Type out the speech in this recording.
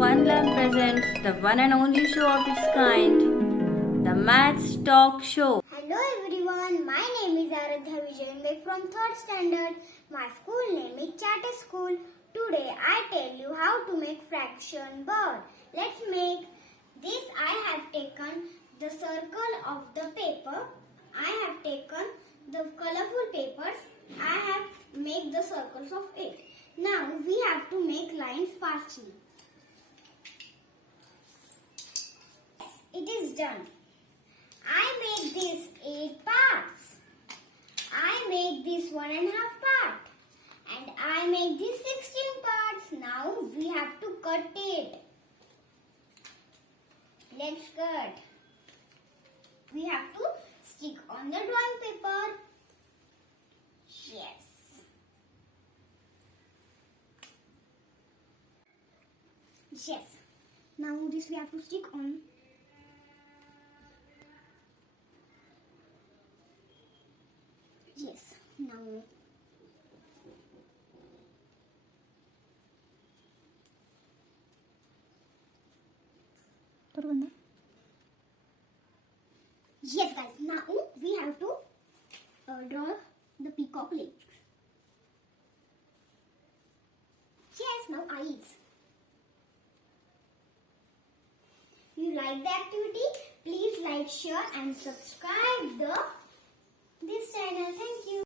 Funland presents the one and only show of its kind, the Maths Talk Show. Hello everyone, my name is Aradhya Vijayangai from 3rd standard. My school name is Charter School. Today I tell you how to make fraction board. Let's make this. I have taken the circle of the paper. I have taken the colorful papers. I have made the circles of it. Now we have to make lines fastly. It is done. I make this 8 parts. I make this 1.5 part. And I make this 16 parts. Now we have to cut it. Let's cut. We have to stick on the drawing paper. Yes. Yes. Now this we have to stick on. Yes. Now yes guys, now we have to draw the peacock legs. Yes, now eyes. You like the activity? Please like, share and subscribe this channel. Thank you.